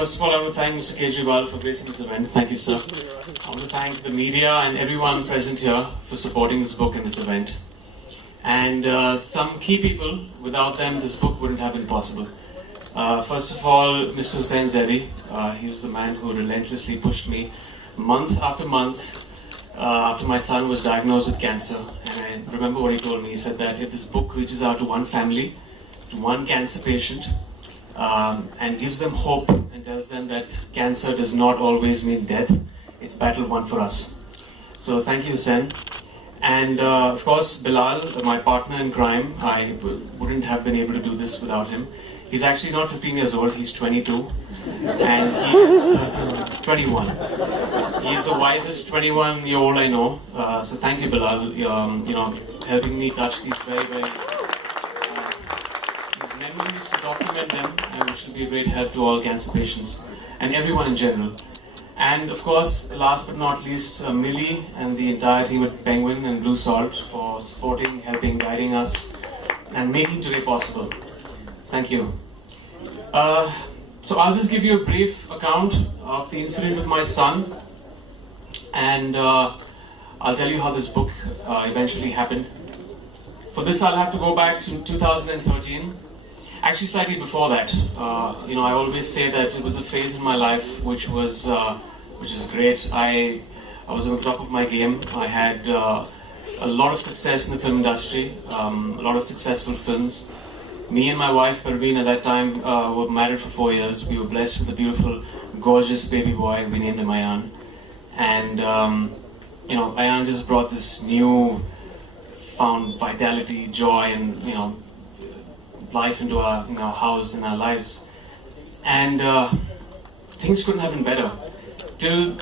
First of all, I want to thank Mr. Kejriwal for gracing this event. Thank you, sir. I want to thank the media and everyone present here for supporting this book and this event. And some key people, without them, this book wouldn't have been possible. First of all, Mr. Hussain Zaidi. He was the man who relentlessly pushed me month after month after my son was diagnosed with cancer. And I remember what he told me. He said that if this book reaches out to one family, to one cancer patient, and gives them hope and tells them that cancer does not always mean death, it's battle won for us. So thank you, Hussain. And of course, Bilal, my partner in crime, I wouldn't have been able to do this without him. He's actually not 15 years old, he's 22, and he's 21. He's the wisest 21-year-old I know. So thank you, Bilal, helping me touch these very these memories, to document them, and which will be a great help to all cancer patients and everyone in general. And of course, last but not least, Millie and the entire team at Penguin and Blue Salt for supporting, helping, guiding us, and making today possible. Thank you. So I'll just give you a brief account of the incident with my son, and I'll tell you how this book eventually happened. For this, I'll have to go back to 2013. Actually, slightly before that. I always say that it was a phase in my life which is great. I was on the top of my game. I had a lot of success in the film industry, a lot of successful films. Me and my wife, Parveen, at that time were married for 4 years. We were blessed with a beautiful, gorgeous baby boy. We named him Ayaan. And, Ayaan just brought this new found vitality, joy, and, life into our house and our lives. And things couldn't have been better. Till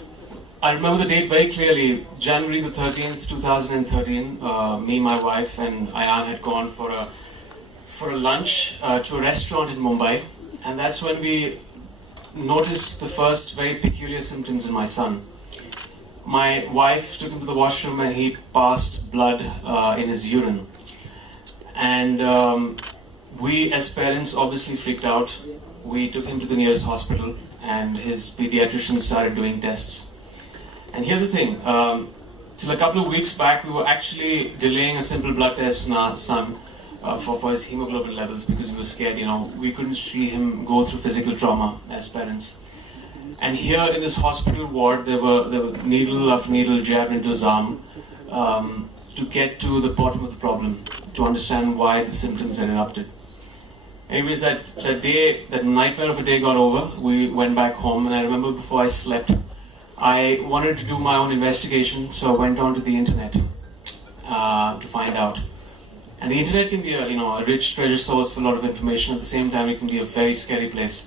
I remember the date very clearly, January the 13th, 2013, me, my wife, and Ayaan had gone for a lunch to a restaurant in Mumbai, and that's when we noticed the first very peculiar symptoms in my son. My wife took him to the washroom and he passed blood in his urine. And we as parents obviously freaked out. We took him to the nearest hospital and his pediatrician started doing tests. And here's the thing, till a couple of weeks back we were actually delaying a simple blood test on our son for his hemoglobin levels because we were scared, we couldn't see him go through physical trauma as parents. And here in this hospital ward, there were needle after needle jabbed into his arm to get to the bottom of the problem, to understand why the symptoms had erupted. Anyways, that nightmare of a day got over. We went back home, and I remember before I slept, I wanted to do my own investigation, so I went onto the internet to find out. And the internet can be a rich treasure source for a lot of information. At the same time, it can be a very scary place.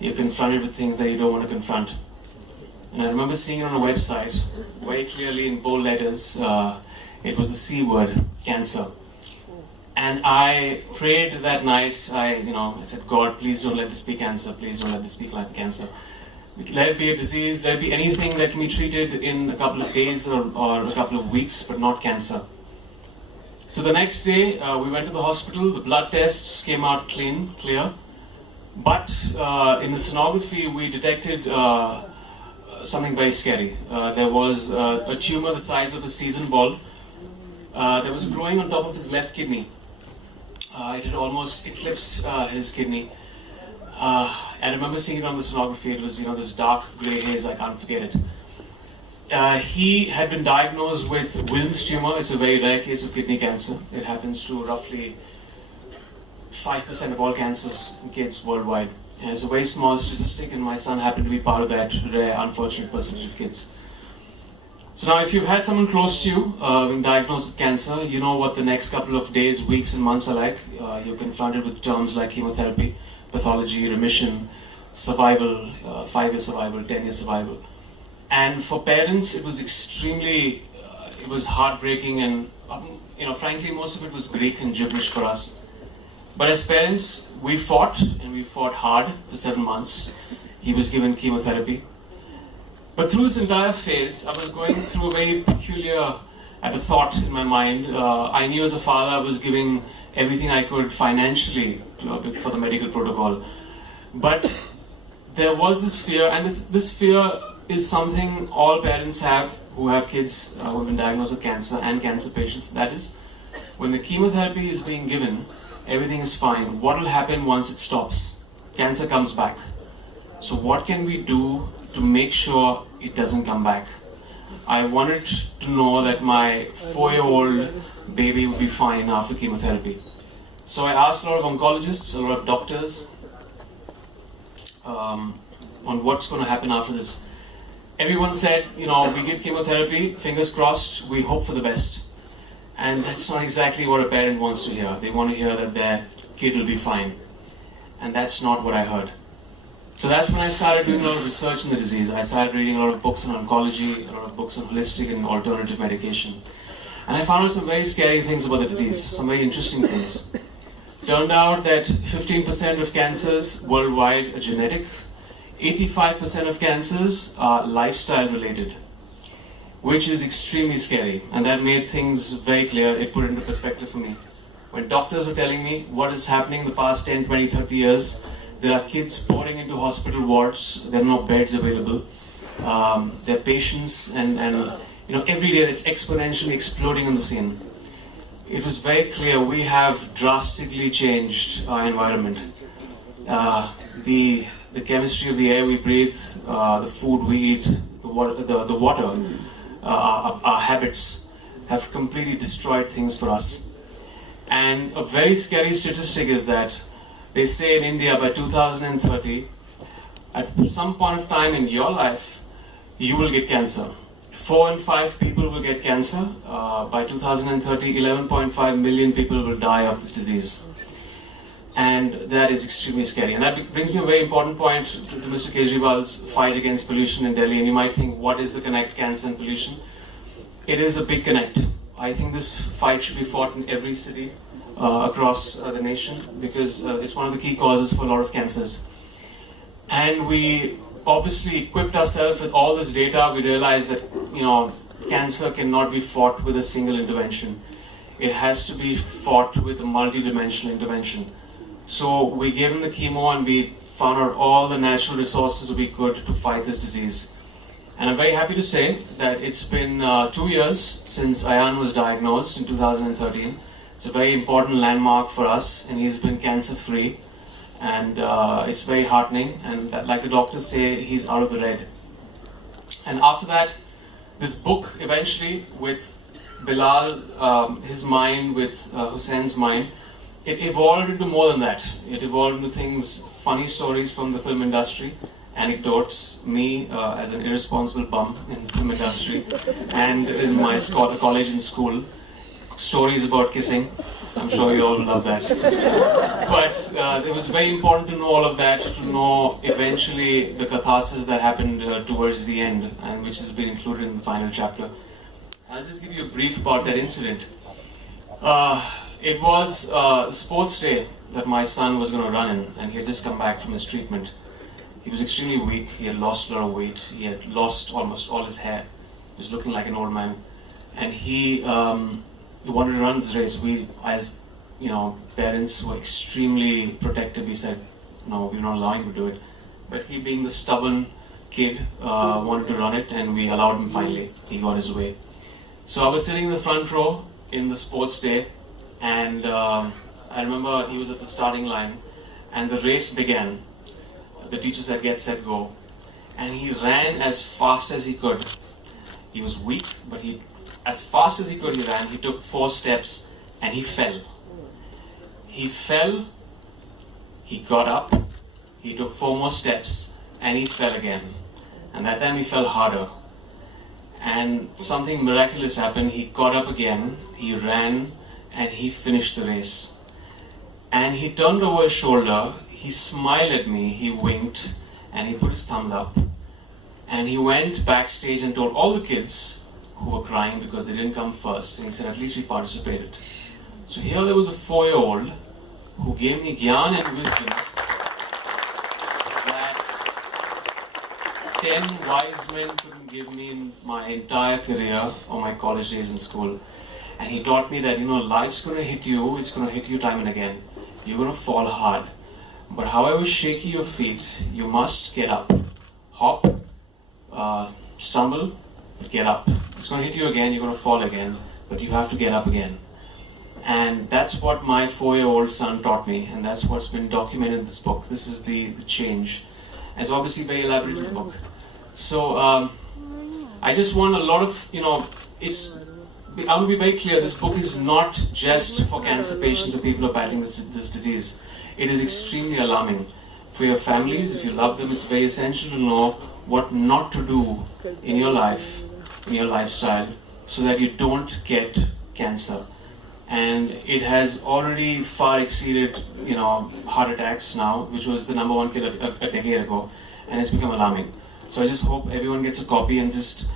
You're confronted with things that you don't want to confront. And I remember seeing it on a website, very clearly in bold letters, it was the C word, cancer. And I prayed that night, I said, God, please don't let this be cancer, please don't let this be cancer. Let it be a disease, let it be anything that can be treated in a couple of days or a couple of weeks, but not cancer. So the next day, we went to the hospital, the blood tests came out clear. But in the sonography, we detected something very scary. There was a tumor the size of a seasoned ball that was growing on top of his left kidney. It had almost eclipsed his kidney. I remember seeing it on the sonography. It was, this dark grey haze. I can't forget it. He had been diagnosed with Wilms tumor. It's a very rare case of kidney cancer. It happens to roughly 5% of all cancers in kids worldwide. And it's a very small statistic, and my son happened to be part of that rare, unfortunate percentage of kids. So now, if you've had someone close to you being diagnosed with cancer, you know what the next couple of days, weeks, and months are like. You're confronted with terms like chemotherapy, pathology, remission, survival, 5-year survival, 10-year survival. And for parents, it was extremely, it was heartbreaking, and frankly, most of it was Greek and gibberish for us. But as parents, we fought, and we fought hard for 7 months. He was given chemotherapy. But through this entire phase, I was going through a very peculiar thought in my mind. I knew as a father I was giving everything I could financially for the medical protocol. But there was this fear, and this fear is something all parents have who have kids who have been diagnosed with cancer and cancer patients. That is, when the chemotherapy is being given, everything is fine. What will happen once it stops? Cancer comes back. So what can we do to make sure it doesn't come back? I wanted to know that my 4-year-old baby would be fine after chemotherapy. So I asked a lot of oncologists, a lot of doctors, on what's going to happen after this. Everyone said, we give chemotherapy, fingers crossed, we hope for the best. And that's not exactly what a parent wants to hear. They want to hear that their kid will be fine. And that's not what I heard. So that's when I started doing a lot of research in the disease. I started reading a lot of books on oncology, a lot of books on holistic and alternative medication. And I found out some very scary things about the disease, some very interesting things. Turned out that 15% of cancers worldwide are genetic, 85% of cancers are lifestyle related, which is extremely scary. And that made things very clear. It put it into perspective for me. When doctors were telling me what is happening in the past 10, 20, 30 years, there are kids pouring into hospital wards, there are no beds available, there are patients, and every day it's exponentially exploding on the scene. It was very clear we have drastically changed our environment. The chemistry of the air we breathe, the food we eat, the water, our habits have completely destroyed things for us. And a very scary statistic is that they say in India by 2030, at some point of time in your life, you will get cancer. 4 in 5 people will get cancer. By 2030, 11.5 million people will die of this disease. And that is extremely scary. And that brings me a very important point to Mr. Kejriwal's fight against pollution in Delhi. And you might think, what is the connect, cancer and pollution? It is a big connect. I think this fight should be fought in every city across the nation, because it's one of the key causes for a lot of cancers. And we obviously equipped ourselves with all this data. We realized that cancer cannot be fought with a single intervention. It has to be fought with a multi-dimensional intervention. So we gave him the chemo and we found out all the natural resources we could to fight this disease. And I'm very happy to say that it's been 2 years since Ayaan was diagnosed in 2013. It's a very important landmark for us, and he's been cancer-free. And it's very heartening, and like the doctors say, he's out of the red. And after that, this book eventually, with Bilal, his mind, with Hussein's mind, it evolved into more than that. It evolved into things, funny stories from the film industry, anecdotes, me as an irresponsible bum in the film industry, and in my college and school, stories about kissing. I'm sure you all love that. But it was very important to know all of that, to know eventually the catharsis that happened towards the end, and which has been included in the final chapter. I'll just give you a brief about that incident. It was a sports day that my son was going to run in, and he had just come back from his treatment. He was extremely weak. He had lost a lot of weight. He had lost almost all his hair. He was looking like an old man. And he wanted to run this race. We, as parents, were extremely protective. We said, no, we're not allowing him to do it. But he, being the stubborn kid, wanted to run it, and we allowed him finally. He got his way. So I was sitting in the front row in the sports day, and I remember he was at the starting line, and the race began. The teacher said, get, set, go. And he ran as fast as he could. He was weak, but as fast as he could, he ran. He took 4 steps, and he fell. He fell, he got up, he took 4 more steps, and he fell again. And that time he fell harder. And something miraculous happened. He got up again, he ran, and he finished the race. And he turned over his shoulder, he smiled at me, he winked, and he put his thumbs up. And he went backstage and told all the kids who were crying because they didn't come first, and he said, at least we participated. So here there was a 4-year-old who gave me gyan and wisdom that 10 wise men couldn't give me in my entire career or my college days in school. And he taught me that, life's going to hit you, it's going to hit you time and again. You're going to fall hard. But however shaky your feet, you must get up. Hop, stumble, but get up. It's going to hit you again, you're going to fall again, but you have to get up again. And that's what my 4-year-old son taught me, and that's what's been documented in this book. This is the change. And it's obviously a very elaborate book. So I just want a lot of, I will be very clear, this book is not just for cancer patients or people who are battling this disease. It is extremely alarming. For your families, if you love them, it's very essential to know what not to do in your life, in your lifestyle, so that you don't get cancer. And it has already far exceeded, heart attacks now, which was the number one killer a decade ago, and it's become alarming. So I just hope everyone gets a copy and just,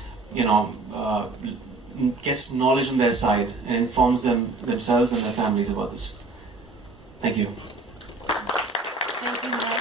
gets knowledge on their side and informs themselves and their families about this. Thank you. Thank you.